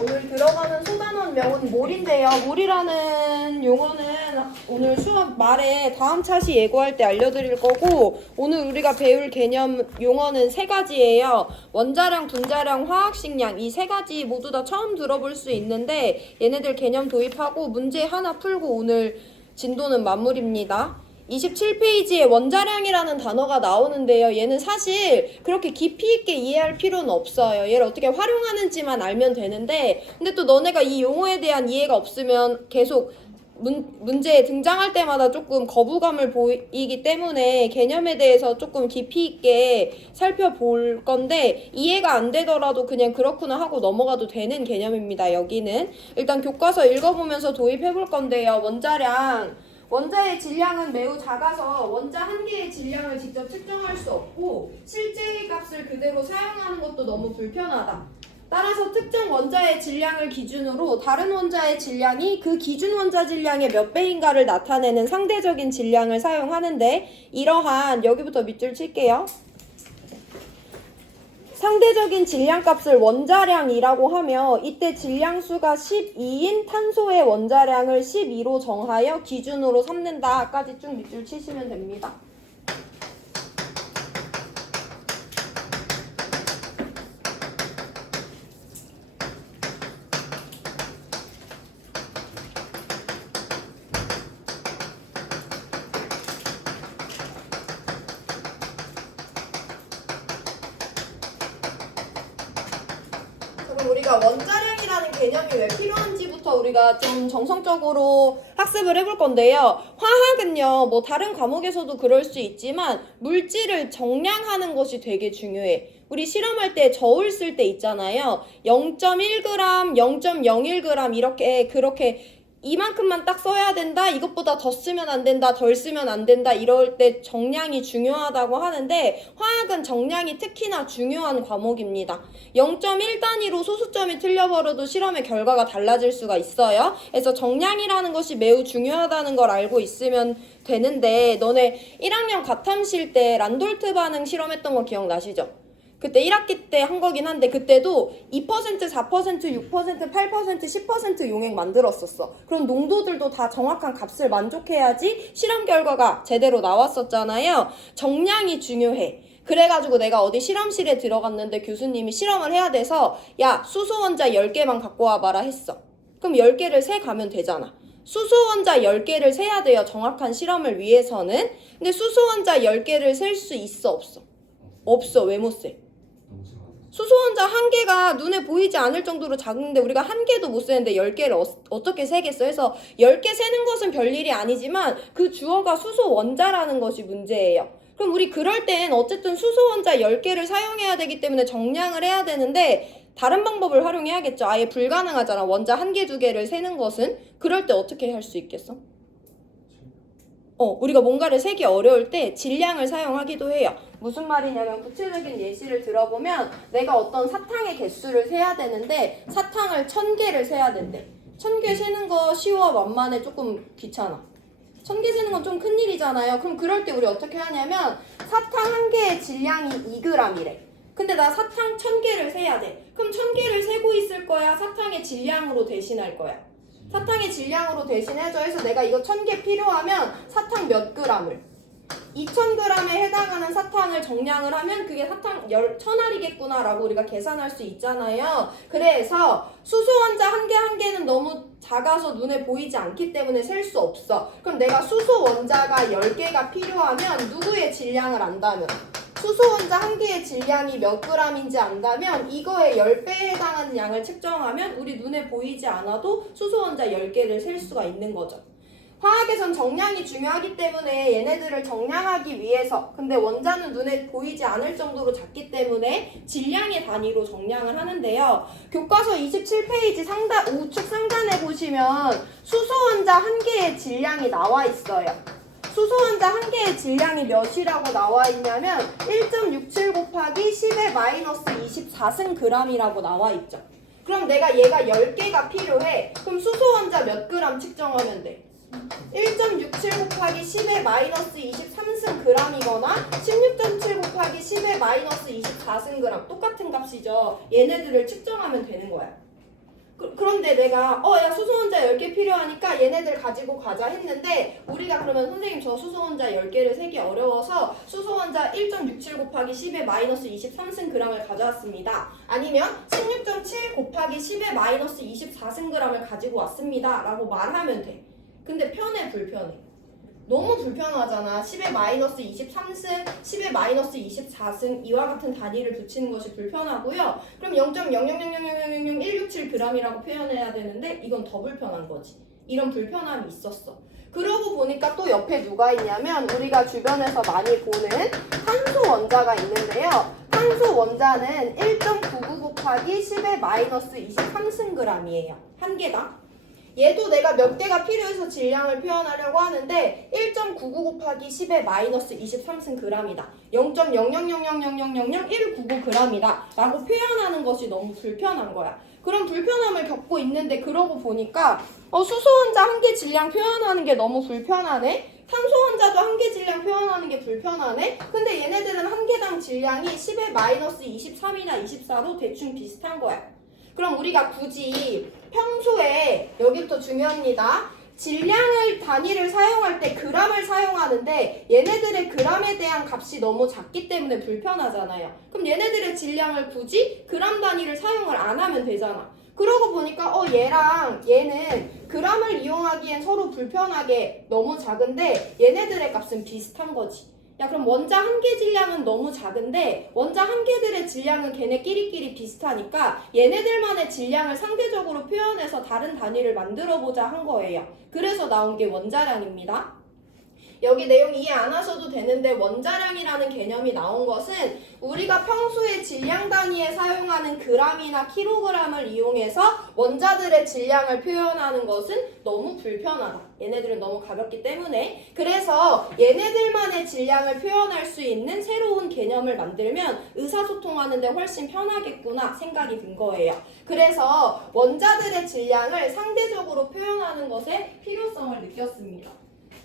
오늘 들어가는 소단원 명은 몰인데요. 몰이라는 용어는 오늘 수업 말에 다음 차시 예고할 때 알려드릴 거고, 오늘 우리가 배울 개념 용어는 세 가지예요. 원자량, 분자량, 화학식량, 이 세 가지 모두 다 처음 들어볼 수 있는데 얘네들 개념 도입하고 문제 하나 풀고 오늘 진도는 마무리입니다. 27페이지에 원자량이라는 단어가 나오는데요. 얘는 사실 그렇게 깊이 있게 이해할 필요는 없어요. 얘를 어떻게 활용하는지만 알면 되는데, 근데 또 너네가 이 용어에 대한 이해가 없으면 계속 문제에 등장할 때마다 조금 거부감을 보이기 때문에 개념에 대해서 조금 깊이 있게 살펴볼 건데, 이해가 안 되더라도 그냥 그렇구나 하고 넘어가도 되는 개념입니다. 여기는 일단 교과서 읽어보면서 도입해 볼 건데요. 원자량, 원자의 질량은 매우 작아서 원자 한 개의 질량을 직접 측정할 수 없고 실제의 값을 그대로 사용하는 것도 너무 불편하다. 따라서 특정 원자의 질량을 기준으로 다른 원자의 질량이 그 기준 원자 질량의 몇 배인가를 나타내는 상대적인 질량을 사용하는데, 이러한, 여기부터 밑줄 칠게요. 상대적인 질량값을 원자량이라고 하며 이때 질량수가 12인 탄소의 원자량을 12로 정하여 기준으로 삼는다까지 쭉 밑줄 치시면 됩니다. 우리가 원자량이라는 개념이 왜 필요한지부터 우리가 좀 정성적으로 학습을 해볼 건데요. 화학은요, 뭐 다른 과목에서도 그럴 수 있지만 물질을 정량하는 것이 되게 중요해. 우리 실험할 때 저울 쓸 때 있잖아요. 0.1g, 0.01g 이렇게 그렇게 이만큼만 딱 써야 된다, 이것보다 더 쓰면 안 된다, 덜 쓰면 안 된다, 이럴 때 정량이 중요하다고 하는데 화학은 정량이 특히나 중요한 과목입니다. 0.1 단위로 소수점이 틀려버려도 실험의 결과가 달라질 수가 있어요. 그래서 정량이라는 것이 매우 중요하다는 걸 알고 있으면 되는데, 너네 1학년 가탐실 때 란돌트 반응 실험했던 거 기억나시죠? 그때 1학기 때 한 거긴 한데 그때도 2%, 4%, 6%, 8%, 10% 용액 만들었었어. 그런 농도들도 다 정확한 값을 만족해야지 실험 결과가 제대로 나왔었잖아요. 정량이 중요해. 그래가지고 내가 어디 실험실에 들어갔는데 교수님이 실험을 해야 돼서 야, 수소 원자 10개만 갖고 와봐라 했어. 그럼 10개를 세 가면 되잖아. 수소 원자 10개를 세야 돼요. 정확한 실험을 위해서는. 근데 수소 원자 10개를 셀 수 있어, 없어? 없어. 왜 못 세? 수소 원자 한 개가 눈에 보이지 않을 정도로 작은데 우리가 한 개도 못 세는데 10개를 어떻게 세겠어? 해서 10개 세는 것은 별일이 아니지만 그 주어가 수소 원자라는 것이 문제예요. 그럼 우리 그럴 땐 어쨌든 수소 원자 10개를 사용해야 되기 때문에 정량을 해야 되는데 다른 방법을 활용해야겠죠. 아예 불가능하잖아. 원자 한 개, 두 개를 세는 것은. 그럴 때 어떻게 할 수 있겠어? 우리가 뭔가를 세기 어려울 때 질량을 사용하기도 해요. 무슨 말이냐면 구체적인 예시를 들어보면 내가 어떤 사탕의 개수를 세야 되는데 사탕을 1000개를 세야 된대. 1000개 세는 거 쉬워, 만만해, 조금 귀찮아. 1000개 세는 건 좀 큰일이잖아요. 그럼 그럴 때 우리 어떻게 하냐면 사탕 한 개의 질량이 2g이래. 근데 나 사탕 1000개를 세야 돼. 그럼 1000개를 세고 있을 거야? 사탕의 질량으로 대신할 거야? 사탕의 질량으로 대신해줘. 해서 내가 이거 1000개 필요하면 사탕 몇 g을 2000g에 해당하는 사탕을 정량을 하면 그게 사탕 1000알이겠구나 라고 우리가 계산할 수 있잖아요. 그래서 수소 원자 한 개 한 개는 너무 작아서 눈에 보이지 않기 때문에 셀 수 없어. 그럼 내가 수소 원자가 10개가 필요하면 누구의 질량을 안다면, 수소 원자 한 개의 질량이 몇 g인지 안다면 이거의 10배에 해당하는 양을 측정하면 우리 눈에 보이지 않아도 수소 원자 10개를 셀 수가 있는 거죠. 화학에선 정량이 중요하기 때문에 얘네들을 정량하기 위해서, 근데 원자는 눈에 보이지 않을 정도로 작기 때문에 질량의 단위로 정량을 하는데요. 교과서 27페이지 우측 상단에 보시면 수소 원자 한 개의 질량이 나와 있어요. 수소 원자 한 개의 질량이 몇이라고 나와 있냐면 1.67 곱하기 10의 마이너스 24승 g이라고 나와 있죠. 그럼 내가 얘가 10개가 필요해. 그럼 수소 원자 몇 g 측정하면 돼? 1.67 곱하기 10의 마이너스 23승 g이거나 16.7 곱하기 10의 마이너스 24승 g, 똑같은 값이죠. 얘네들을 측정하면 되는 거야. 그런데 내가 야 수소 원자 10개 필요하니까 얘네들 가지고 가자 했는데 우리가 그러면 선생님 저 수소 원자 10개를 세기 어려워서 수소 원자 1.67 곱하기 10의 마이너스 23승 g을 가져왔습니다. 아니면 16.7 곱하기 10의 마이너스 24승 g을 가지고 왔습니다 라고 말하면 돼. 근데 편해 불편해? 너무 불편하잖아. 10의 마이너스 23승, 10의 마이너스 24승 이와 같은 단위를 붙이는 것이 불편하고요. 그럼 0.000000167g이라고 표현해야 되는데 이건 더 불편한 거지. 이런 불편함이 있었어. 그러고 보니까 또 옆에 누가 있냐면 우리가 주변에서 많이 보는 탄소 원자가 있는데요. 탄소 원자는 1.99 곱하기 10의 마이너스 23승 g이에요. 한 개당. 얘도 내가 몇 개가 필요해서 질량을 표현하려고 하는데 1.99 곱하기 10의 마이너스 23승 g이다. 0.00000000199g이다 라고 표현하는 것이 너무 불편한 거야. 그런 불편함을 겪고 있는데 그러고 보니까 수소 원자 한 개 질량 표현하는 게 너무 불편하네? 탄소 원자도 한 개 질량 표현하는 게 불편하네? 근데 얘네들은 한 개당 질량이 10의 마이너스 23이나 24로 대충 비슷한 거야. 그럼 우리가 굳이 평소에 여기부터 중요합니다. 질량을 단위를 사용할 때 g을 사용하는데 얘네들의 g에 대한 값이 너무 작기 때문에 불편하잖아요. 그럼 얘네들의 질량을 굳이 g 단위를 사용을 안 하면 되잖아. 그러고 보니까 얘랑 얘는 g을 이용하기엔 서로 불편하게 너무 작은데 얘네들의 값은 비슷한 거지. 야 그럼 원자 한 개 질량은 너무 작은데 원자 한 개들의 질량은 걔네끼리끼리 비슷하니까 얘네들만의 질량을 상대적으로 표현해서 다른 단위를 만들어보자 한 거예요. 그래서 나온 게 원자량입니다. 여기 내용 이해 안 하셔도 되는데 원자량이라는 개념이 나온 것은 우리가 평소에 질량 단위에 사용하는 g이나 킬로그램을 이용해서 원자들의 질량을 표현하는 것은 너무 불편하다. 얘네들은 너무 가볍기 때문에. 그래서 얘네들만의 질량을 표현할 수 있는 새로운 개념을 만들면 의사소통하는 데 훨씬 편하겠구나 생각이 든 거예요. 그래서 원자들의 질량을 상대적으로 표현하는 것에 필요성을 느꼈습니다.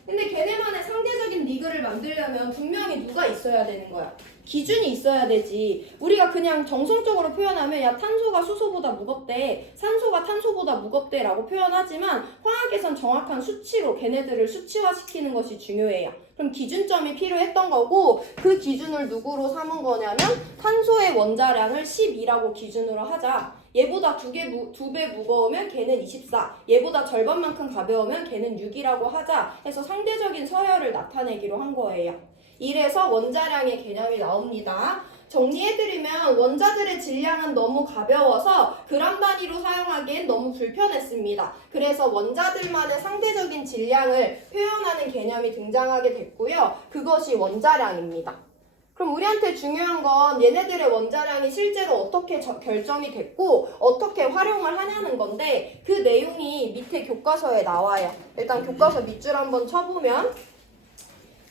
근데 걔네만의 상대적인 리그를 만들려면 분명히 누가 있어야 되는 거야? 기준이 있어야 되지. 우리가 그냥 정성적으로 표현하면 야 탄소가 수소보다 무겁대, 산소가 탄소보다 무겁대 라고 표현하지만 화학에선 정확한 수치로 걔네들을 수치화시키는 것이 중요해요. 그럼 기준점이 필요했던 거고 그 기준을 누구로 삼은 거냐면 탄소의 원자량을 12라고 기준으로 하자. 얘보다 두 배 무거우면 걔는 24, 얘보다 절반만큼 가벼우면 걔는 6이라고 하자 해서 상대적인 서열을 나타내기로 한 거예요. 이래서 원자량의 개념이 나옵니다. 정리해드리면 원자들의 질량은 너무 가벼워서 그램 단위로 사용하기엔 너무 불편했습니다. 그래서 원자들만의 상대적인 질량을 표현하는 개념이 등장하게 됐고요. 그것이 원자량입니다. 그럼 우리한테 중요한 건 얘네들의 원자량이 실제로 어떻게 결정이 됐고 어떻게 활용을 하냐는 건데 그 내용이 밑에 교과서에 나와요. 일단 교과서 밑줄 한번 쳐보면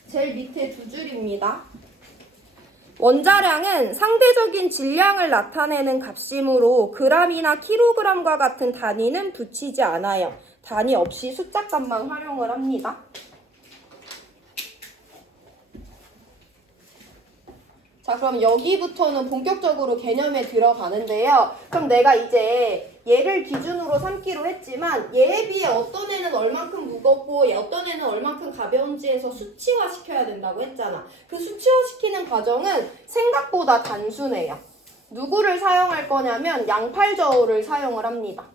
제일 밑에 두 줄입니다. 원자량은 상대적인 질량을 나타내는 값이므로 g이나 킬로그램과 같은 단위는 붙이지 않아요. 단위 없이 숫자값만 활용을 합니다. 자, 그럼 여기부터는 본격적으로 개념에 들어가는데요. 그럼 내가 이제 얘를 기준으로 삼기로 했지만 얘에 비해 어떤 애는 얼만큼 무겁고 어떤 애는 얼만큼 가벼운지에서 수치화시켜야 된다고 했잖아. 그 수치화시키는 과정은 생각보다 단순해요. 누구를 사용할 거냐면 양팔저울을 사용을 합니다.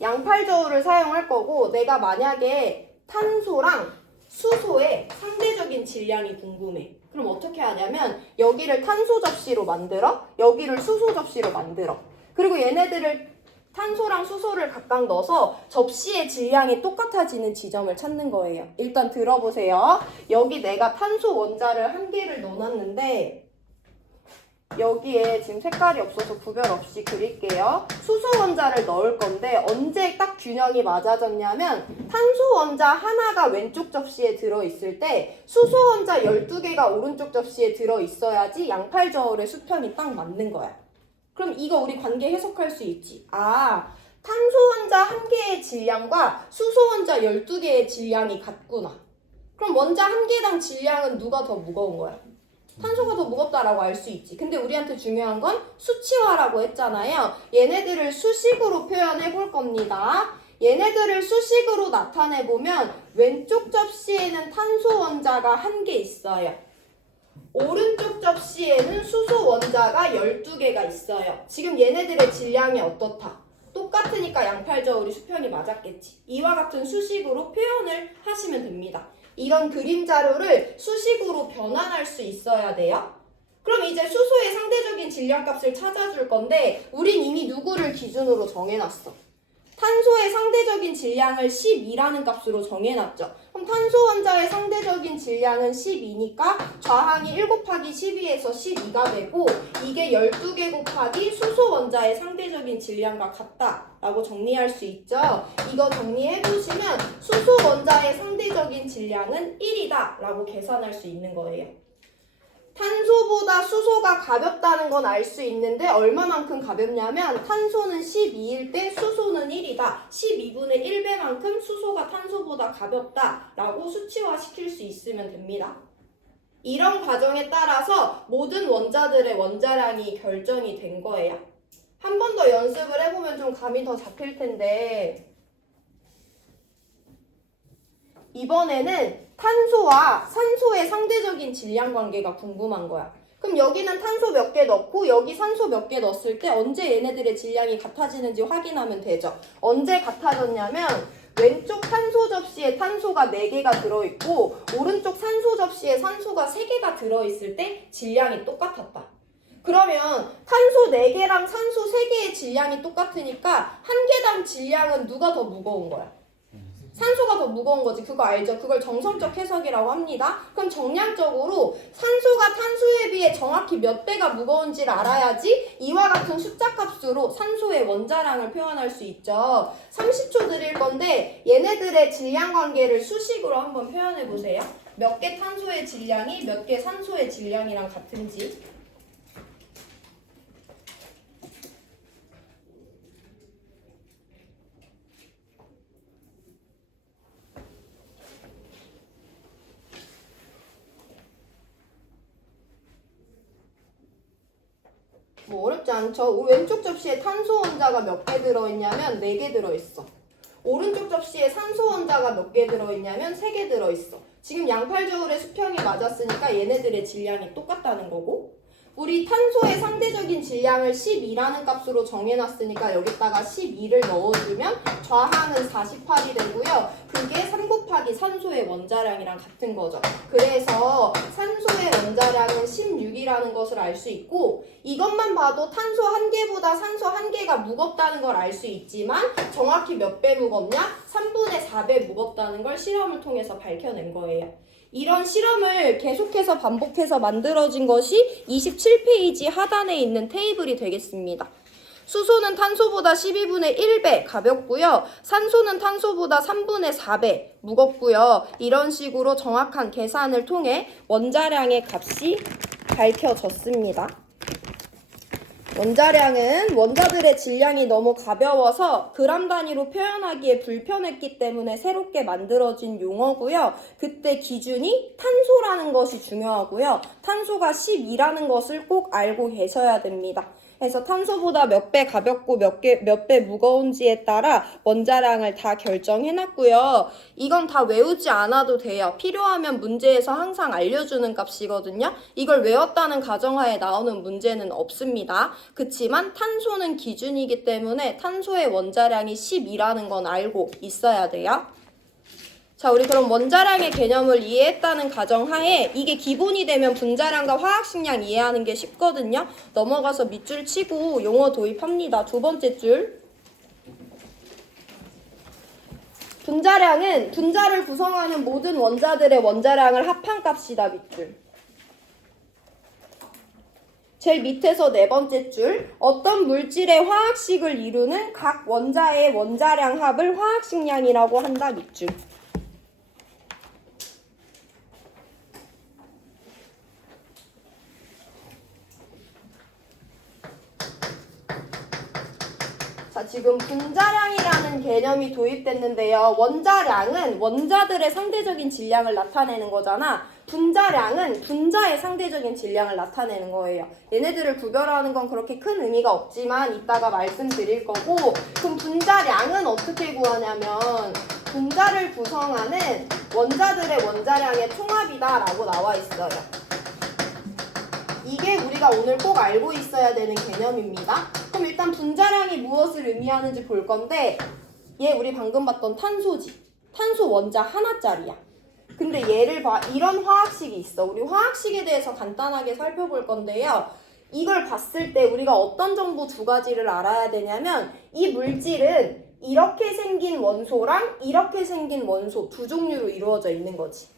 양팔저울을 사용할 거고 내가 만약에 탄소랑 수소의 상대적인 질량이 궁금해. 그럼 어떻게 하냐면 여기를 탄소 접시로 만들어, 여기를 수소 접시로 만들어. 그리고 얘네들을 탄소랑 수소를 각각 넣어서 접시의 질량이 똑같아지는 지점을 찾는 거예요. 일단 들어보세요. 여기 내가 탄소 원자를 한 개를 넣어놨는데 여기에 지금 색깔이 없어서 구별 없이 그릴게요. 수소 원자를 넣을 건데 언제 딱 균형이 맞아졌냐면 탄소 원자 하나가 왼쪽 접시에 들어있을 때 수소 원자 12개가 오른쪽 접시에 들어있어야지 양팔저울의 수편이 딱 맞는 거야. 그럼 이거 우리 관계 해석할 수 있지. 탄소 원자 한 개의 질량과 수소 원자 12개의 질량이 같구나. 그럼 원자 한 개당 질량은 누가 더 무거운 거야? 탄소가 더 무겁다라고 알 수 있지. 근데 우리한테 중요한 건 수치화라고 했잖아요. 얘네들을 수식으로 표현해 볼 겁니다. 얘네들을 수식으로 나타내 보면 왼쪽 접시에는 탄소 원자가 1개 있어요. 오른쪽 접시에는 수소 원자가 12개가 있어요. 지금 얘네들의 질량이 어떻다? 똑같으니까 양팔저울이 수평이 맞았겠지. 이와 같은 수식으로 표현을 하시면 됩니다. 이런 그림 자료를 수식으로 변환할 수 있어야 돼요. 그럼 이제 수소의 상대적인 질량값을 찾아줄 건데 우린 이미 누구를 기준으로 정해놨어? 탄소의 상대적인 질량을 12라는 값으로 정해놨죠. 그럼 탄소 원자의 상대적인 질량은 12니까 좌항이 1 곱하기 12에서 12가 되고 이게 12개 곱하기 수소 원자의 상대적인 질량과 같다라고 정리할 수 있죠. 이거 정리해보시면 수소 원자의 상대적인 질량은 1이다 라고 계산할 수 있는 거예요. 탄소보다 수소가 가볍다는 건 알 수 있는데 얼마만큼 가볍냐면 탄소는 12일 때 수소는 1이다. 12분의 1배만큼 수소가 탄소보다 가볍다라고 수치화시킬 수 있으면 됩니다. 이런 과정에 따라서 모든 원자들의 원자량이 결정이 된 거예요. 한 번 더 연습을 해보면 좀 감이 더 잡힐 텐데 이번에는 탄소와 산소의 상대적인 질량 관계가 궁금한 거야. 그럼 여기는 탄소 몇 개 넣고 여기 산소 몇 개 넣었을 때 언제 얘네들의 질량이 같아지는지 확인하면 되죠. 언제 같아졌냐면 왼쪽 탄소 접시에 탄소가 4개가 들어있고 오른쪽 산소 접시에 산소가 3개가 들어있을 때 질량이 똑같았다. 그러면 탄소 4개랑 산소 3개의 질량이 똑같으니까 한 개당 질량은 누가 더 무거운 거야? 산소가 더 무거운 거지. 그거 알죠? 그걸 정성적 해석이라고 합니다. 그럼 정량적으로 산소가 탄소에 비해 정확히 몇 배가 무거운지를 알아야지 이와 같은 숫자 값으로 산소의 원자량을 표현할 수 있죠. 30초 드릴 건데 얘네들의 질량 관계를 수식으로 한번 표현해 보세요. 몇 개 탄소의 질량이 몇 개 산소의 질량이랑 같은지. 뭐 어렵지 않죠? 왼쪽 접시에 탄소 원자가 몇 개 들어있냐면 4개 들어있어. 오른쪽 접시에 산소 원자가 몇 개 들어있냐면 3개 들어있어. 지금 양팔저울의 수평이 맞았으니까 얘네들의 질량이 똑같다는 거고 우리 탄소의 상대적인 질량을 12라는 값으로 정해놨으니까 여기다가 12를 넣어주면 좌항은 48이 되고요. 그게 3 곱하기 산소의 원자량이랑 같은 거죠. 그래서 산소의 원자량은 16이라는 것을 알 수 있고 이것만 봐도 탄소 1개보다 산소 1개가 무겁다는 걸 알 수 있지만 정확히 몇 배 무겁냐? 3분의 4배 무겁다는 걸 실험을 통해서 밝혀낸 거예요. 이런 실험을 계속해서 반복해서 만들어진 것이 27페이지 하단에 있는 테이블이 되겠습니다. 수소는 탄소보다 12분의 1배 가볍고요. 산소는 탄소보다 3분의 4배 무겁고요. 이런 식으로 정확한 계산을 통해 원자량의 값이 밝혀졌습니다. 원자량은 원자들의 질량이 너무 가벼워서 그람 단위로 표현하기에 불편했기 때문에 새롭게 만들어진 용어고요. 그때 기준이 탄소라는 것이 중요하고요. 탄소가 12라는 것을 꼭 알고 계셔야 됩니다. 그래서 탄소보다 몇 배 가볍고 몇 배 무거운지에 따라 원자량을 다 결정해놨고요. 이건 다 외우지 않아도 돼요. 필요하면 문제에서 항상 알려주는 값이거든요. 이걸 외웠다는 가정하에 나오는 문제는 없습니다. 그치만 탄소는 기준이기 때문에 탄소의 원자량이 12라는 건 알고 있어야 돼요. 자, 우리 그럼 원자량의 개념을 이해했다는 가정하에 이게 기본이 되면 분자량과 화학식량 이해하는 게 쉽거든요. 넘어가서 밑줄 치고 용어 도입합니다. 2번째 줄. 분자량은 분자를 구성하는 모든 원자들의 원자량을 합한 값이다. 밑줄. 제일 밑에서 4번째 줄. 어떤 물질의 화학식을 이루는 각 원자의 원자량 합을 화학식량이라고 한다. 밑줄. 자, 지금 분자량이라는 개념이 도입됐는데요. 원자량은 원자들의 상대적인 질량을 나타내는 거잖아. 분자량은 분자의 상대적인 질량을 나타내는 거예요. 얘네들을 구별하는 건 그렇게 큰 의미가 없지만 이따가 말씀드릴 거고, 그럼 분자량은 어떻게 구하냐면 분자를 구성하는 원자들의 원자량의 총합이다라고 나와 있어요. 이게 우리가 오늘 꼭 알고 있어야 되는 개념입니다. 그럼 일단 분자량이 무엇을 의미하는지 볼 건데, 얘 우리 방금 봤던 탄소지. 탄소 원자 하나짜리야. 근데 얘를 봐. 이런 화학식이 있어. 우리 화학식에 대해서 간단하게 살펴볼 건데요. 이걸 봤을 때 우리가 어떤 정보 두 가지를 알아야 되냐면, 이 물질은 이렇게 생긴 원소랑 이렇게 생긴 원소 두 종류로 이루어져 있는 거지.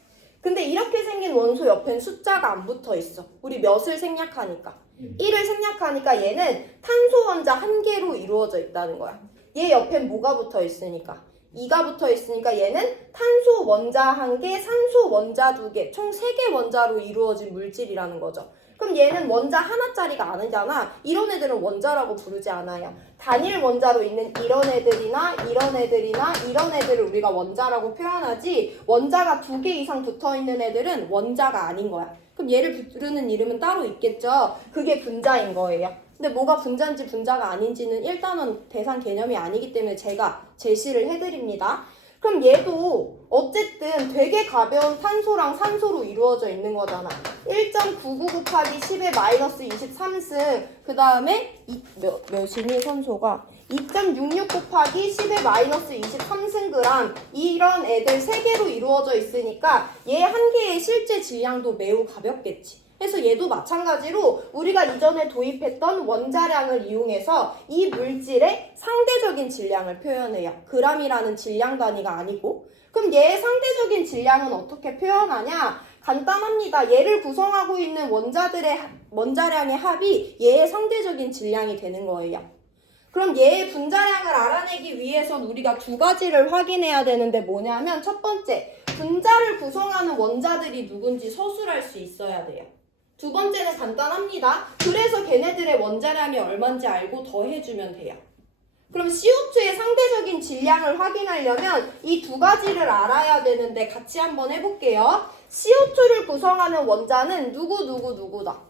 근데 이렇게 생긴 원소 옆엔 숫자가 안 붙어 있어. 우리 몇을 생략하니까. 1을 생략하니까 얘는 탄소 원자 한 개로 이루어져 있다는 거야. 얘 옆엔 뭐가 붙어 있으니까? 2가 붙어 있으니까 얘는 탄소 원자 한 개, 산소 원자 두 개, 총 3개 원자로 이루어진 물질이라는 거죠. 그럼 얘는 원자 하나짜리가 아니잖아. 이런 애들은 원자라고 부르지 않아요. 단일 원자로 있는 이런 애들이나 이런 애들이나 이런 애들을 우리가 원자라고 표현하지, 원자가 2개 이상 붙어있는 애들은 원자가 아닌 거야. 그럼 얘를 부르는 이름은 따로 있겠죠. 그게 분자인 거예요. 근데 뭐가 분자인지 분자가 아닌지는 일단은 대상 개념이 아니기 때문에 제가 제시를 해드립니다. 그럼 얘도 어쨌든 되게 가벼운 탄소랑 산소로 이루어져 있는 거잖아. 1.99 곱하기 10의 마이너스 23승, 그 다음에 몇이니 산소가? 2.66 곱하기 10의 마이너스 23승 이런 애들 3개로 이루어져 있으니까 얘 한 개의 실제 질량도 매우 가볍겠지. 그래서 얘도 마찬가지로 우리가 이전에 도입했던 원자량을 이용해서 이 물질의 상대적인 질량을 표현해요. 그람이라는 질량 단위가 아니고. 그럼 얘의 상대적인 질량은 어떻게 표현하냐? 간단합니다. 얘를 구성하고 있는 원자량의 합이 얘의 상대적인 질량이 되는 거예요. 그럼 얘의 분자량을 알아내기 위해선 우리가 두 가지를 확인해야 되는데 뭐냐면, 첫 번째, 분자를 구성하는 원자들이 누군지 서술할 수 있어야 돼요. 두 번째는 간단합니다. 그래서 걔네들의 원자량이 얼마인지 알고 더해주면 돼요. 그럼 CO2의 상대적인 질량을 확인하려면 이 두 가지를 알아야 되는데 같이 한번 해볼게요. CO2를 구성하는 원자는 누구다.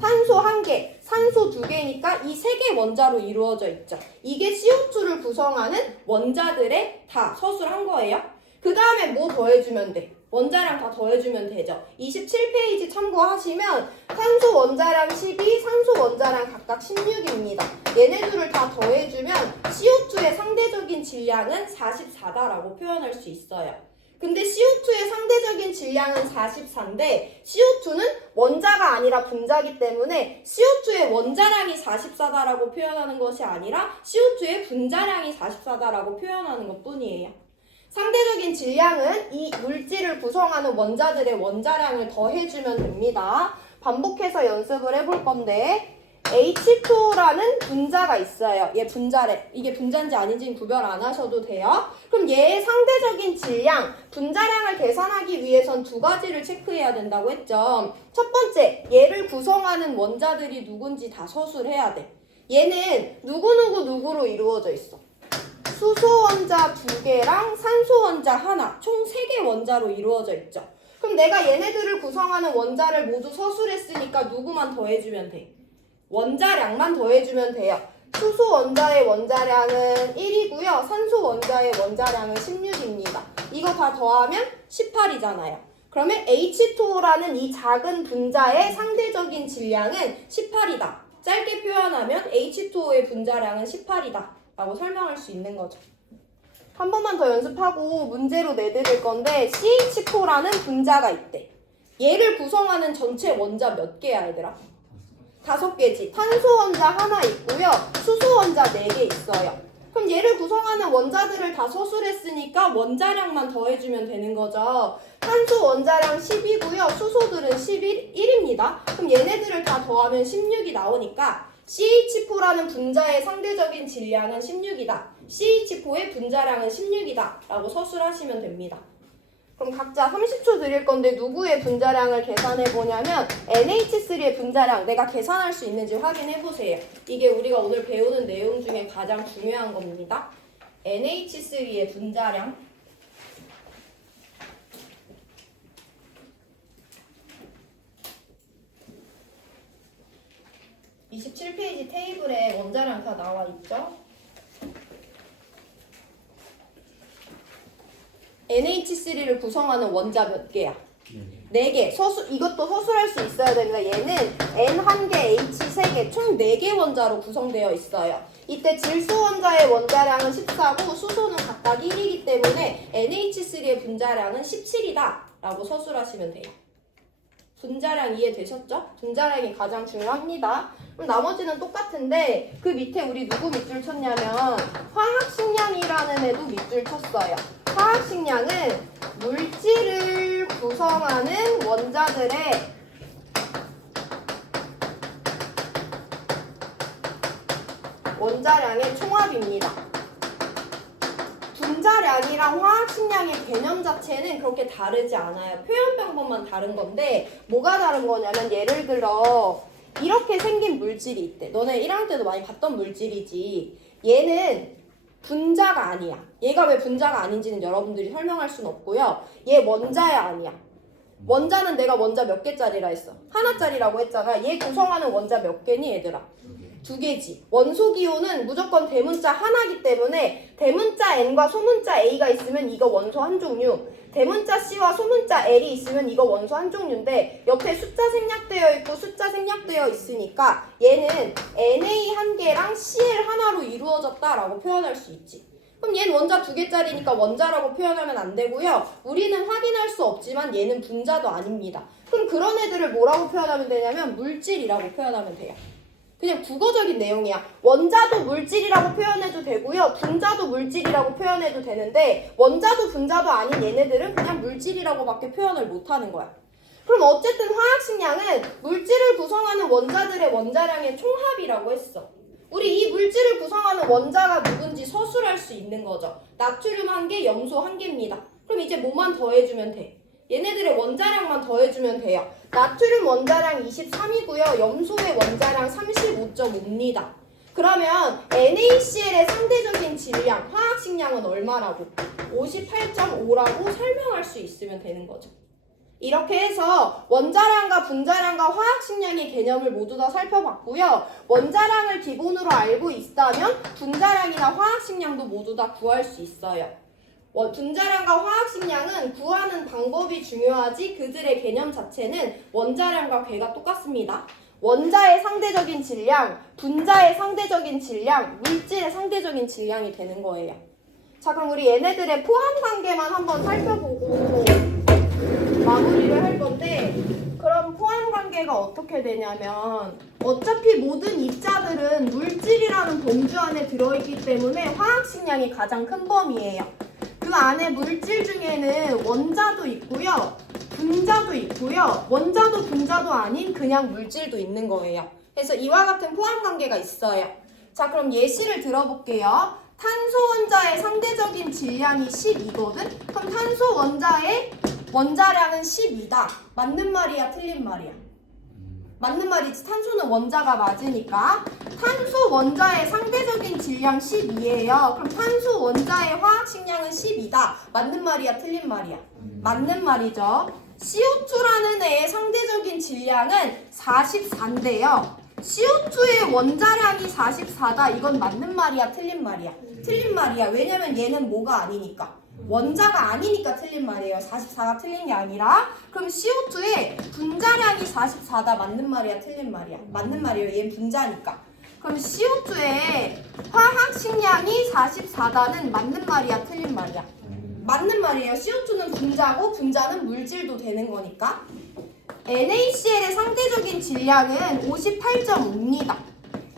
탄소 1개, 산소 2개니까 이 3개 원자로 이루어져 있죠. 이게 CO2를 구성하는 원자들의 다 서술한 거예요. 그 다음에 뭐 더해주면 돼? 원자량 다 더해주면 되죠. 27페이지 참고하시면 탄소 원자량 12, 산소 원자량 각각 16입니다. 얘네들을 다 더해주면 CO2의 상대적인 질량은 44다라고 표현할 수 있어요. 근데 CO2의 상대적인 질량은 44인데 CO2는 원자가 아니라 분자기 때문에 CO2의 원자량이 44다라고 표현하는 것이 아니라 CO2의 분자량이 44다라고 표현하는 것 뿐이에요. 상대적인 질량은 이 물질을 구성하는 원자들의 원자량을 더해주면 됩니다. 반복해서 연습을 해볼 건데, H2O라는 분자가 있어요. 얘 분자래. 이게 분자인지 아닌지는 구별 안 하셔도 돼요. 그럼 얘의 상대적인 질량, 분자량을 계산하기 위해선 두 가지를 체크해야 된다고 했죠. 첫 번째, 얘를 구성하는 원자들이 누군지 다 서술해야 돼. 얘는 누구로 이루어져 있어. 수소 원자 2개랑 산소 원자 하나, 총 3개 원자로 이루어져 있죠. 그럼 내가 얘네들을 구성하는 원자를 모두 서술했으니까 누구만 더해주면 돼? 원자량만 더해주면 돼요. 수소 원자의 원자량은 1이고요. 산소 원자의 원자량은 16입니다. 이거 다 더하면 18이잖아요. 그러면 H2O라는 이 작은 분자의 상대적인 질량은 18이다. 짧게 표현하면 H2O의 분자량은 18이다. 라고 설명할 수 있는 거죠. 한 번만 더 연습하고 문제로 내드릴 건데, CH4라는 분자가 있대. 얘를 구성하는 전체 원자 몇 개야, 얘들아? 5개지. 탄소 원자 하나 있고요. 수소 원자 4개 있어요. 그럼 얘를 구성하는 원자들을 다 서술했으니까 원자량만 더해주면 되는 거죠. 탄소 원자량 10이고요. 수소들은 1입니다. 그럼 얘네들을 다 더하면 16이 나오니까 CH4라는 분자의 상대적인 질량은 16이다. CH4의 분자량은 16이다. 라고 서술하시면 됩니다. 그럼 각자 30초 드릴 건데 누구의 분자량을 계산해 보냐면 NH3의 분자량, 내가 계산할 수 있는지 확인해 보세요. 이게 우리가 오늘 배우는 내용 중에 가장 중요한 겁니다. NH3의 분자량. 27페이지 테이블에 원자량 다 나와 있죠? NH3를 구성하는 원자 몇 개야? 4개. 이것도 서술할 수 있어야 됩니다. 얘는 N1개, H3개, 총 4개 원자로 구성되어 있어요. 이때 질소 원자의 원자량은 14고 수소는 각각 1이기 때문에 NH3의 분자량은 17이다 라고 서술하시면 돼요. 분자량 이해되셨죠? 분자량이 가장 중요합니다. 그럼 나머지는 똑같은데 그 밑에 우리 누구 밑줄 쳤냐면 화학식량이라는 애도 밑줄 쳤어요. 화학식량은 물질을 구성하는 원자들의 원자량의 총합입니다. 분자량이랑 화학식량의 개념 자체는 그렇게 다르지 않아요. 표현 방법만 다른 건데 뭐가 다른 거냐면 예를 들어 이렇게 생긴 물질이 있대. 너네 1학년 때도 많이 봤던 물질이지. 얘는 분자가 아니야. 얘가 왜 분자가 아닌지는 여러분들이 설명할 수는 없고요. 얘 원자야 아니야. 원자는 내가 원자 몇 개짜리라 했어? 하나짜리라고 했잖아. 얘 구성하는 원자 몇 개니 얘들아? 2개지. 원소 기호는 무조건 대문자 하나기 때문에 대문자 N과 소문자 A가 있으면 이거 원소 한 종류, 대문자 C와 소문자 L이 있으면 이거 원소 한 종류인데 옆에 숫자 생략되어 있고 숫자 생략되어 있으니까 얘는 Na 한 개랑 Cl 하나로 이루어졌다라고 표현할 수 있지. 그럼 얘는 원자 2개짜리니까 원자라고 표현하면 안 되고요. 우리는 확인할 수 없지만 얘는 분자도 아닙니다. 그럼 그런 애들을 뭐라고 표현하면 되냐면 물질이라고 표현하면 돼요. 그냥 국어적인 내용이야. 원자도 물질이라고 표현해도 되고요. 분자도 물질이라고 표현해도 되는데 원자도 분자도 아닌 얘네들은 그냥 물질이라고밖에 표현을 못하는 거야. 그럼 어쨌든 화학식량은 물질을 구성하는 원자들의 원자량의 총합이라고 했어. 우리 이 물질을 구성하는 원자가 누군지 서술할 수 있는 거죠. 나트륨 1개, 염소 1개입니다. 그럼 이제 뭐만 더해주면 돼? 얘네들의 원자량만 더해주면 돼요. 나트륨 원자량 23이고요. 염소의 원자량 35.5입니다. 그러면 NaCl의 상대적인 질량, 화학식량은 얼마라고? 58.5라고 설명할 수 있으면 되는 거죠. 이렇게 해서 원자량과 분자량과 화학식량의 개념을 모두 다 살펴봤고요. 원자량을 기본으로 알고 있다면 분자량이나 화학식량도 모두 다 구할 수 있어요. 분자량과 화학식량은 구하는 방법이 중요하지 그들의 개념 자체는 원자량과 괴가 똑같습니다. 원자의 상대적인 질량, 분자의 상대적인 질량, 물질의 상대적인 질량이 되는 거예요. 자, 그럼 우리 얘네들의 포함 관계만 한번 살펴보고 마무리를 할 건데 그럼 포함 관계가 어떻게 되냐면 어차피 모든 입자들은 물질이라는 범주 안에 들어있기 때문에 화학식량이 가장 큰 범위예요. 그 안에 물질 중에는 원자도 있고요. 분자도 있고요. 원자도 분자도 아닌 그냥 물질도 있는 거예요. 그래서 이와 같은 포함 관계가 있어요. 자, 그럼 예시를 들어볼게요. 탄소 원자의 상대적인 질량이 12거든? 그럼 탄소 원자의 원자량은 12다. 맞는 말이야, 틀린 말이야? 맞는 말이지. 탄소는 원자가 맞으니까. 탄소 원자의 상대적인 질량 12예요. 그럼 탄소 원자의 화학식량은 12다. 맞는 말이야, 틀린 말이야? 맞는 말이죠. CO2라는 애의 상대적인 질량은 44인데요. CO2의 원자량이 44다. 이건 맞는 말이야, 틀린 말이야? 틀린 말이야. 왜냐면 얘는 뭐가 아니니까. 원자가 아니니까 틀린 말이에요. 44가 틀린 게 아니라. 그럼 CO2의 분자량이 44다. 맞는 말이야, 틀린 말이야? 맞는 말이에요. 얘는 분자니까. 그럼 CO2의 화학식량이 44다는 맞는 말이야, 틀린 말이야? 맞는 말이에요. CO2는 분자고 분자는 물질도 되는 거니까. NaCl의 상대적인 질량은 58.5입니다.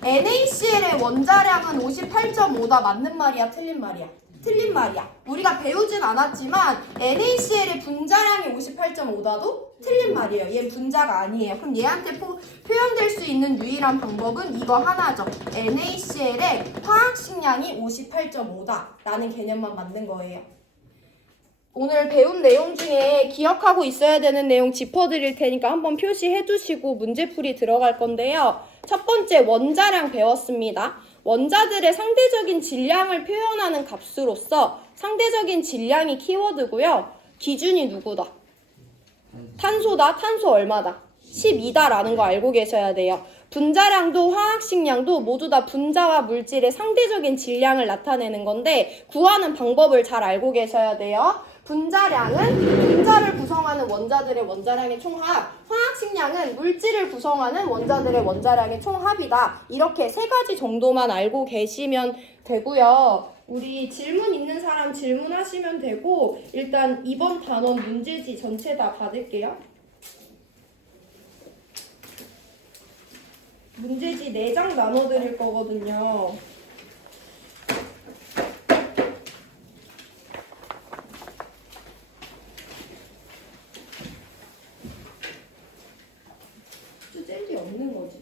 NaCl의 원자량은 58.5다. 맞는 말이야, 틀린 말이야? 틀린 말이야. 우리가 배우진 않았지만 NaCl의 분자량이 58.5다도 틀린 말이에요. 얘 분자가 아니에요. 그럼 얘한테 표현될 수 있는 유일한 방법은 이거 하나죠. NaCl의 화학식량이 58.5다 라는 개념만 만든 거예요. 오늘 배운 내용 중에 기억하고 있어야 되는 내용 짚어드릴 테니까 한번 표시해 두시고 문제풀이 들어갈 건데요. 첫 번째 원자량 배웠습니다. 원자들의 상대적인 질량을 표현하는 값으로서 상대적인 질량이 키워드고요. 기준이 누구다? 탄소다. 탄소 얼마다? 12다라는 거 알고 계셔야 돼요. 분자량도 화학식량도 모두 다 분자와 물질의 상대적인 질량을 나타내는 건데 구하는 방법을 잘 알고 계셔야 돼요. 분자량은 분자를 구성하는 원자들의 원자량의 총합, 화학식량은 물질을 구성하는 원자들의 원자량의 총합이다. 이렇게 세 가지 정도만 알고 계시면 되고요. 우리 질문 있는 사람 질문하시면 되고 일단 이번 단원 문제지 전체 다 받을게요. 문제지 4장 나눠드릴 거거든요. 젤리 없는 거지.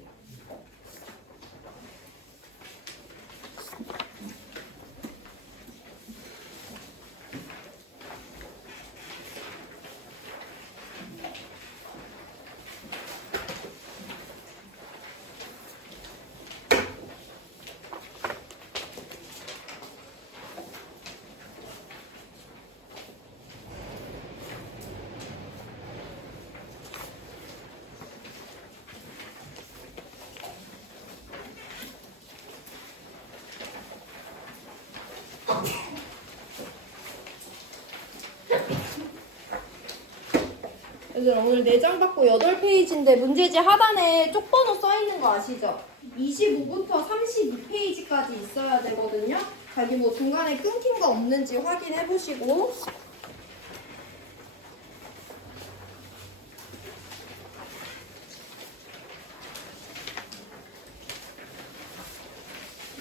얘들 오늘 4장 받고 8페이지인데 문제지 하단에 쪽번호 써있는 거 아시죠? 25부터 32페이지까지 있어야 되거든요. 자기 뭐 중간에 끊긴 거 없는지 확인해 보시고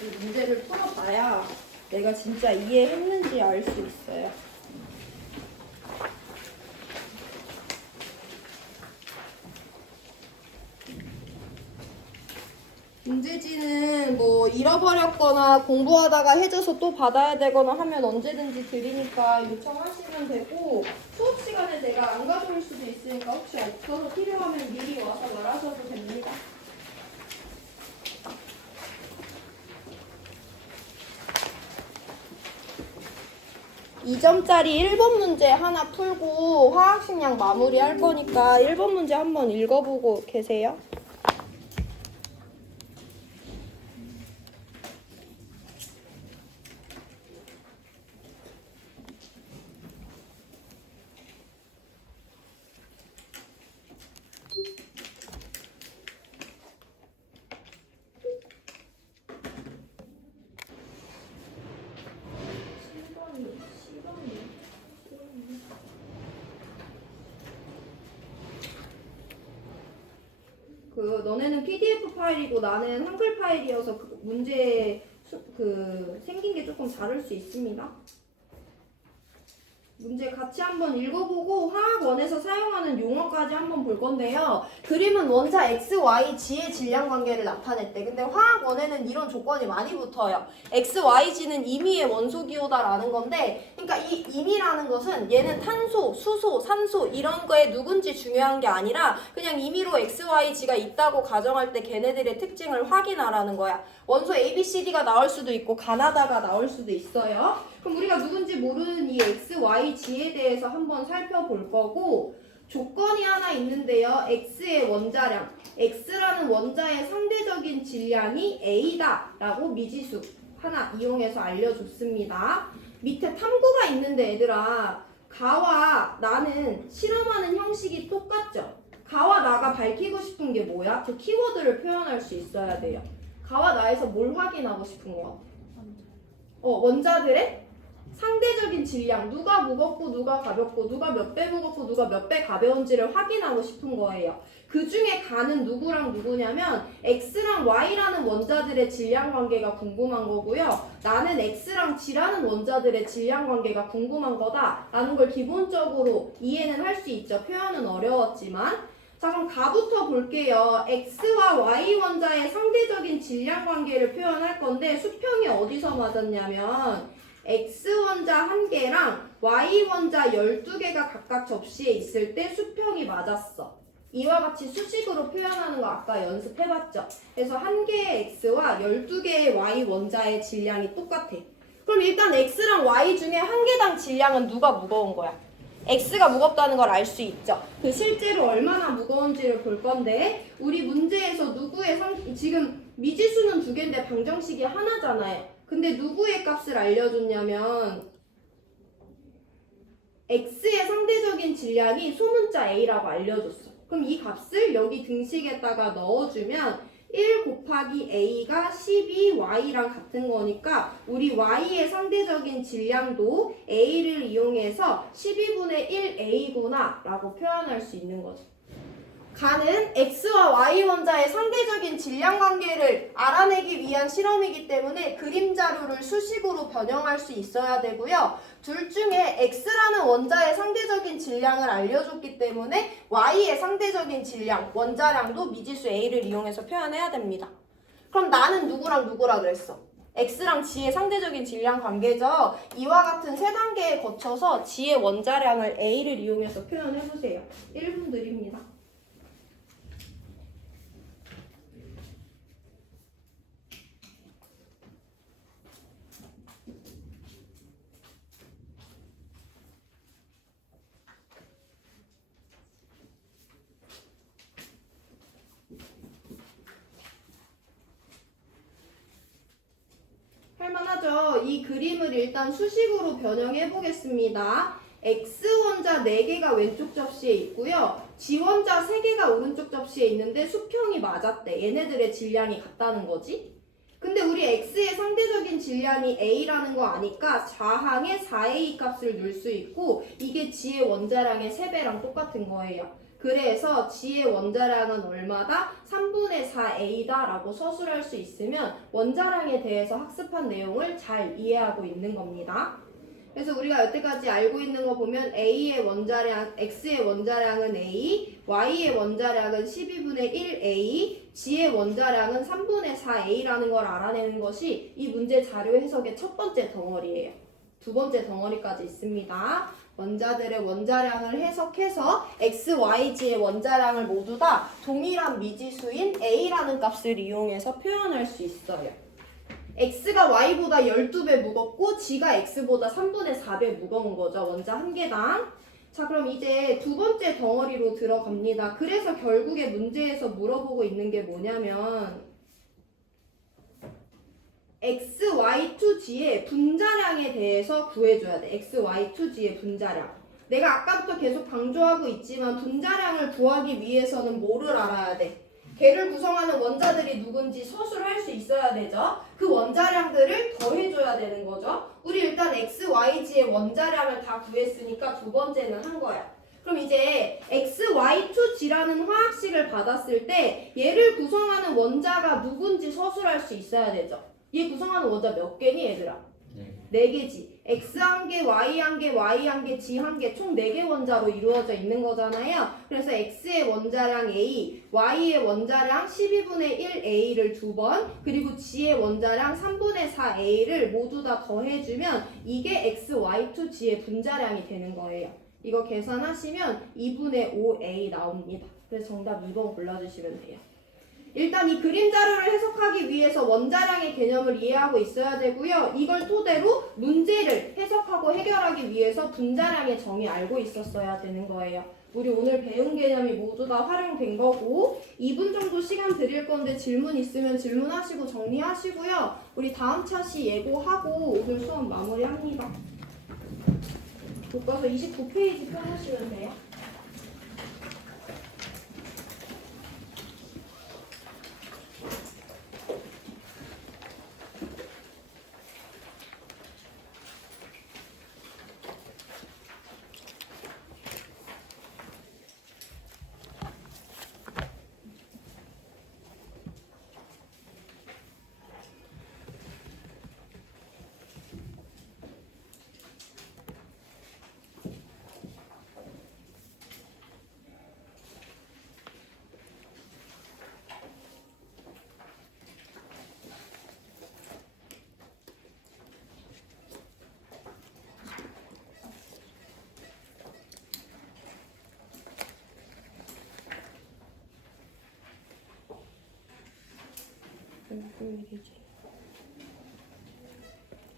이 문제를 풀어봐야 내가 진짜 이해했는지 알 수 있어요. 문제지는 뭐 잃어버렸거나 공부하다가 해줘서 또 받아야 되거나 하면 언제든지 드리니까 요청하시면 되고 수업 시간에 내가 안 가져올 수도 있으니까 혹시 없어서 필요하면 미리 와서 말하셔도 됩니다. 이 점짜리 1번 문제 하나 풀고 화학식량 마무리 할 거니까 1번 문제 한번 읽어보고 계세요. 너네는 PDF 파일이고 나는 한글 파일이어서 그 문제 생긴 게 조금 다를 수 있습니다. 문제 같이 한번 읽어보고 화학원에서 사용하는 용어까지 한번 볼 건데요. 그림은 원자 X, Y, G의 질량 관계를 나타냈대. 근데 화학원에는 이런 조건이 많이 붙어요. X, Y, G는 임의의 원소기호다라는 건데 그러니까 이 임의라는 것은 얘는 탄소, 수소, 산소 이런 거에 누군지 중요한 게 아니라 그냥 임의로 X, Y, G가 있다고 가정할 때 걔네들의 특징을 확인하라는 거야. 원소 A, B, C, D가 나올 수도 있고 가나다가 나올 수도 있어요. 그럼 우리가 누군지 모르는 이 X, Y, G에 대해서 한번 살펴볼 거고 조건이 하나 있는데요. X의 원자량, X라는 원자의 상대적인 질량이 A다 라고 미지수 하나 이용해서 알려줬습니다. 밑에 탐구가 있는데 얘들아 가와 나는 실험하는 형식이 똑같죠? 가와 나가 밝히고 싶은 게 뭐야? 그 키워드를 표현할 수 있어야 돼요. 가와 나에서 뭘 확인하고 싶은 거 같아? 원자들의 상대적인 질량, 누가 무겁고 누가 가볍고 누가 몇 배 무겁고 누가 몇 배 가벼운지를 확인하고 싶은 거예요. 그 중에 가는 누구랑 누구냐면 X랑 Y라는 원자들의 질량 관계가 궁금한 거고요. 나는 X랑 G라는 원자들의 질량 관계가 궁금한 거다라는 걸 기본적으로 이해는 할 수 있죠. 표현은 어려웠지만. 자, 그럼 가부터 볼게요. X와 Y 원자의 상대적인 질량 관계를 표현할 건데 수평이 어디서 맞았냐면 X 원자 1개랑 Y 원자 12개가 각각 접시에 있을 때 수평이 맞았어. 이와 같이 수식으로 표현하는 거 아까 연습해봤죠? 그래서 1개의 X와 12개의 Y 원자의 질량이 똑같아. 그럼 일단 X랑 Y 중에 1개당 질량은 누가 무거운 거야? x가 무겁다는 걸 알 수 있죠. 그 실제로 얼마나 무거운지를 볼 건데 우리 문제에서 누구의 지금 미지수는 두 개인데 방정식이 하나잖아요. 근데 누구의 값을 알려줬냐면 x의 상대적인 질량이 소문자 a라고 알려줬어. 그럼 이 값을 여기 등식에다가 넣어주면 1 곱하기 a가 12y랑 같은 거니까 우리 y의 상대적인 질량도 a를 이용해서 12분의 1a구나 라고 표현할 수 있는 거죠. 가는 x와 y 원자의 상대적인 질량 관계를 알아내기 위한 실험이기 때문에 그림 자료를 수식으로 변형할 수 있어야 되고요. 둘 중에 x라는 원자의 상대적인 질량을 알려줬기 때문에 y의 상대적인 질량, 원자량도 미지수 a를 이용해서 표현해야 됩니다. 그럼 나는 누구랑 누구라 그랬어? x랑 g의 상대적인 질량 관계죠. 이와 같은 세 단계에 거쳐서 g의 원자량을 a를 이용해서 표현해보세요. 1분 드립니다. 할만하죠? 이 그림을 일단 수식으로 변형해 보겠습니다. X원자 4개가 왼쪽 접시에 있고요. G원자 3개가 오른쪽 접시에 있는데 수평이 맞았대. 얘네들의 질량이 같다는 거지. 근데 우리 X의 상대적인 질량이 A라는 거 아니까 좌항에 4A 값을 넣을 수 있고 이게 G의 원자량의 3배랑 똑같은 거예요. 그래서 G의 원자량은 얼마다? 3분의 4A다 라고 서술할 수 있으면 원자량에 대해서 학습한 내용을 잘 이해하고 있는 겁니다. 그래서 우리가 여태까지 알고 있는 거 보면 A의 원자량, X의 원자량은 A, Y의 원자량은 12분의 1A, G의 원자량은 3분의 4A라는 걸 알아내는 것이 이 문제 자료 해석의 첫 번째 덩어리예요. 두 번째 덩어리까지 있습니다. 원자들의 원자량을 해석해서 X, Y, G의 원자량을 모두 다 동일한 미지수인 A라는 값을 이용해서 표현할 수 있어요. X가 Y보다 12배 무겁고 G가 X보다 3분의 4배 무거운 거죠. 원자 한 개당. 자, 그럼 이제 두 번째 덩어리로 들어갑니다. 그래서 결국에 문제에서 물어보고 있는 게 뭐냐면 X, Y, 2G의 분자량에 대해서 구해줘야 돼. X, Y, 2G의 분자량. 내가 아까부터 계속 강조하고 있지만 분자량을 구하기 위해서는 뭐를 알아야 돼? 걔를 구성하는 원자들이 누군지 서술할 수 있어야 되죠. 그 원자량들을 더해줘야 되는 거죠. 우리 일단 X, Y, G의 원자량을 다 구했으니까 두 번째는 한 거야. 그럼 이제 X, Y, 2G라는 화학식을 받았을 때 얘를 구성하는 원자가 누군지 서술할 수 있어야 되죠. 얘 구성하는 원자 몇 개니 얘들아? 네 개지. X 한 개, Y 한 개, Y 한 개, G 한 개, 총 4개 원자로 이루어져 있는 거잖아요. 그래서 X의 원자량 A, Y의 원자량 12분의 1A를 2번, 그리고 G의 원자량 3분의 4A를 모두 다 더해주면 이게 X, Y, 2G의 분자량이 되는 거예요. 이거 계산하시면 2분의 5A 나옵니다. 그래서 정답 2번 골라주시면 돼요. 일단 이 그림 자료를 해석하기 위해서 원자량의 개념을 이해하고 있어야 되고요. 이걸 토대로 문제를 해석하고 해결하기 위해서 분자량의 정의 알고 있었어야 되는 거예요. 우리 오늘 배운 개념이 모두 다 활용된 거고 2분 정도 시간 드릴 건데 질문 있으면 질문하시고 정리하시고요. 우리 다음 차시 예고하고 오늘 수업 마무리합니다. 교과서 29페이지 펴보시면 돼요.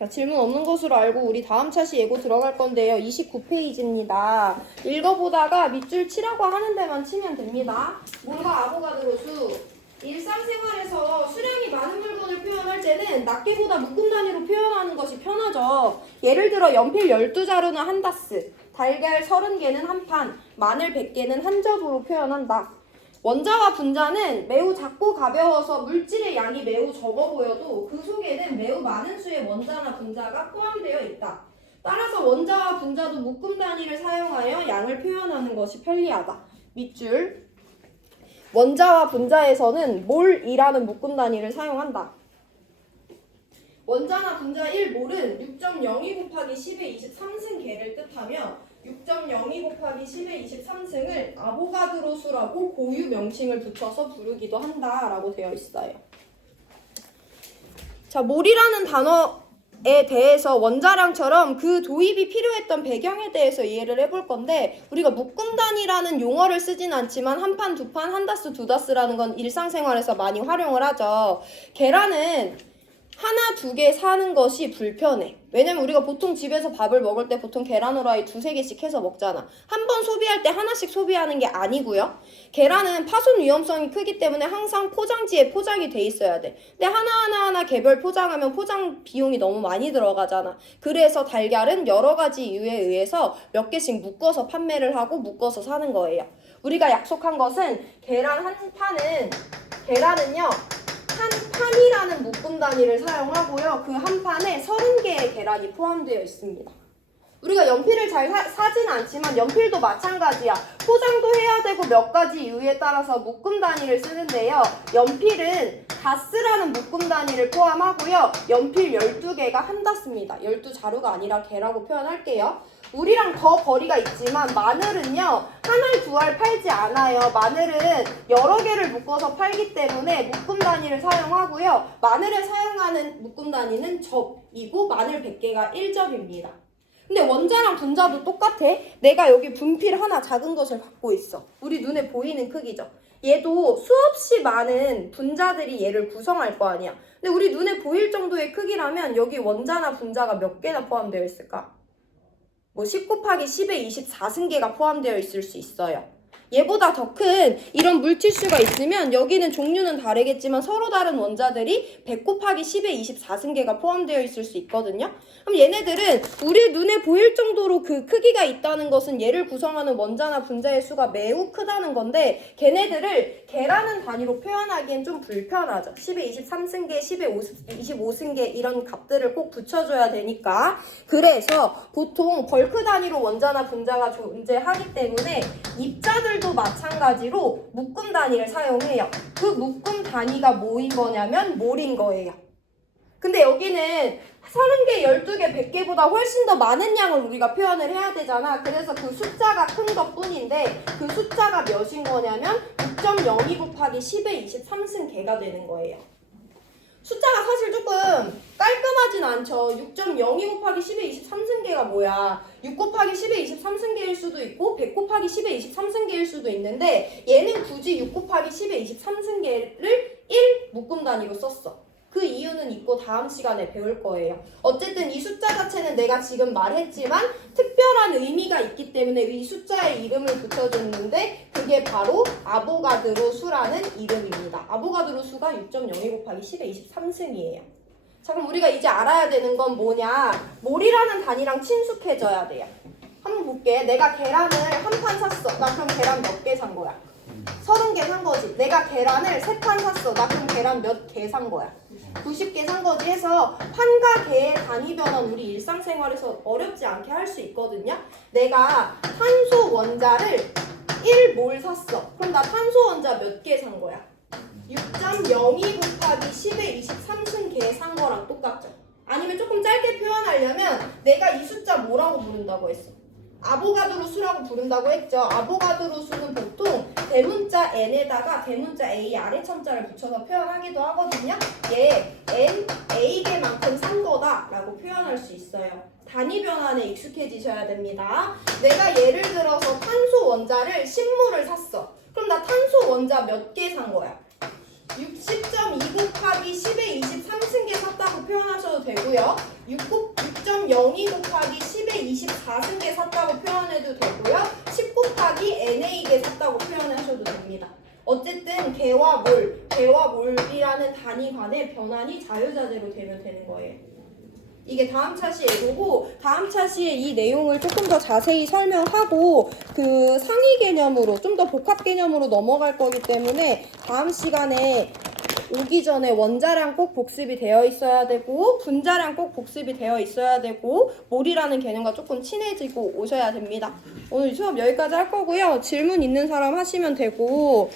자, 질문 없는 것으로 알고 우리 다음 차시 예고 들어갈 건데요. 29페이지입니다. 읽어보다가 밑줄 치라고 하는 데만 치면 됩니다. 몰과 아보가드로 수. 일상생활에서 수량이 많은 물건을 표현할 때는 낱개보다 묶음 단위로 표현하는 것이 편하죠. 예를 들어 연필 12자루는 한 다스, 달걀 30개는 한 판, 마늘 100개는 한 접으로 표현한다. 원자와 분자는 매우 작고 가벼워서 물질의 양이 매우 적어 보여도 그 속에는 매우 많은 수의 원자나 분자가 포함되어 있다. 따라서 원자와 분자도 묶음 단위를 사용하여 양을 표현하는 것이 편리하다. 밑줄. 원자와 분자에서는 몰이라는 묶음 단위를 사용한다. 원자나 분자 1몰은 6.02 곱하기 10의 23승계를 뜻하며 6.02 곱하기 10의 23승을 아보가드로 수라고 고유 명칭을 붙여서 부르기도 한다라고 되어 있어요. 자, 몰이라는 단어에 대해서 원자량처럼 그 도입이 필요했던 배경에 대해서 이해를 해볼 건데, 우리가 묶음 단위라는 용어를 쓰진 않지만 한 판, 두 판, 한 다스, 두 다스라는 건 일상생활에서 많이 활용을 하죠. 계란은 하나, 두 개 사는 것이 불편해. 왜냐면 우리가 보통 집에서 밥을 먹을 때 보통 계란 후라이 2-3개씩 해서 먹잖아. 한 번 소비할 때 하나씩 소비하는 게 아니고요. 계란은 파손 위험성이 크기 때문에 항상 포장지에 포장이 돼 있어야 돼. 근데 하나하나 개별 포장하면 포장 비용이 너무 많이 들어가잖아. 그래서 달걀은 여러 가지 이유에 의해서 몇 개씩 묶어서 판매를 하고 묶어서 사는 거예요. 우리가 약속한 것은 계란은요. 한 판이라는 묶음 단위를 사용하고요. 그 한 판에 30개의 계란이 포함되어 있습니다. 우리가 연필을 잘 사진 않지만 연필도 마찬가지야. 포장도 해야 되고 몇 가지 이유에 따라서 묶음 단위를 쓰는데요. 연필은 다스라는 묶음 단위를 포함하고요. 연필 12개가 한 다스입니다. 12자루가 아니라 개라고 표현할게요. 우리랑 더 거리가 있지만 마늘은요. 한 알, 두 알 팔지 않아요. 마늘은 여러 개를 묶어서 팔기 때문에 묶음 단위를 사용하고요. 마늘에 사용하는 묶음 단위는 접이고 마늘 100개가 1접입니다. 근데 원자랑 분자도 똑같아. 내가 여기 분필 하나 작은 것을 갖고 있어. 우리 눈에 보이는 크기죠. 얘도 수없이 많은 분자들이 얘를 구성할 거 아니야. 근데 우리 눈에 보일 정도의 크기라면 여기 원자나 분자가 몇 개나 포함되어 있을까? 10 곱하기 10의 24승계가 포함되어 있을 수 있어요. 얘보다 더 큰 이런 물티슈가 있으면 여기는 종류는 다르겠지만 서로 다른 원자들이 100 곱하기 10의 24승계가 포함되어 있을 수 있거든요. 그럼 얘네들은 우리 눈에 보일 정도로 그 크기가 있다는 것은 얘를 구성하는 원자나 분자의 수가 매우 크다는 건데, 걔네들을 개라는 단위로 표현하기엔 좀 불편하죠. 10의 23승계, 10의 25승계 이런 값들을 꼭 붙여줘야 되니까. 그래서 보통 벌크 단위로 원자나 분자가 존재하기 때문에 입자들도 마찬가지로 묶음 단위를 사용해요. 그 묶음 단위가 뭐인 거냐면 몰인 거예요. 근데 여기는 30개, 12개, 100개보다 훨씬 더 많은 양을 우리가 표현을 해야 되잖아. 그래서 그 숫자가 큰 것 뿐인데 그 숫자가 몇인 거냐면 6.02 곱하기 10의 23승계가 되는 거예요. 숫자가 사실 조금 깔끔하진 않죠. 6.02 곱하기 10의 23승계가 뭐야. 6 곱하기 10의 23승계일 수도 있고 100 곱하기 10의 23승계일 수도 있는데 얘는 굳이 6 곱하기 10의 23승계를 1 묶음 단위로 썼어. 그 이유는 있고 다음 시간에 배울 거예요. 어쨌든 이 숫자 자체는 내가 지금 말했지만 특별한 의미가 있기 때문에 이 숫자에 이름을 붙여줬는데 그게 바로 아보가드로 수라는 이름입니다. 아보가드로 수가 6.02 곱하기 10의 23승이에요. 자, 그럼 우리가 이제 알아야 되는 건 뭐냐? 몰이라는 단위랑 친숙해져야 돼요. 한번 볼게. 내가 계란을 한 판 샀어. 나 그럼 계란 몇 개 산 거야? 30개 산 거지. 내가 계란을 3판 샀어. 나 그럼 계란 몇 개 산 거야? 90개 산 거지. 해서 판과 개의 단위 변환 우리 일상생활에서 어렵지 않게 할 수 있거든요. 내가 탄소 원자를 1몰 샀어. 그럼 나 탄소 원자 몇 개 산 거야? 6.02 곱하기 10의 23승계 산 거랑 똑같죠. 아니면 조금 짧게 표현하려면 내가 이 숫자 뭐라고 부른다고 했어? 아보가드로 수라고 부른다고 했죠. 아보가드로 수는 보통 대문자 n에다가 대문자 a 아래 첨자를 붙여서 표현하기도 하거든요. 얘 n a개만큼 산 거다라고 표현할 수 있어요. 단위 변환에 익숙해지셔야 됩니다. 내가 예를 들어서 탄소 원자를 10몰을 샀어. 그럼 나 탄소 원자 몇 개 산 거야? 60.2 곱하기 10의 23승계 샀다고 표현하셔도 되고요. 6.02 곱하기 10의 24승계 샀다고 표현해도 되고요. 10 곱하기 n의 2개 샀다고 표현하셔도 됩니다. 어쨌든 개와 몰이라는 단위 간의 변환이 자유자재로 되면 되는 거예요. 이게 다음 차시 예고고, 다음 차시에 이 내용을 조금 더 자세히 설명하고 그 상위 개념으로 좀 더 복합 개념으로 넘어갈 거기 때문에 다음 시간에 오기 전에 원자량 꼭 복습이 되어 있어야 되고 분자량 꼭 복습이 되어 있어야 되고 몰이라는 개념과 조금 친해지고 오셔야 됩니다. 오늘 수업 여기까지 할 거고요. 질문 있는 사람 하시면 되고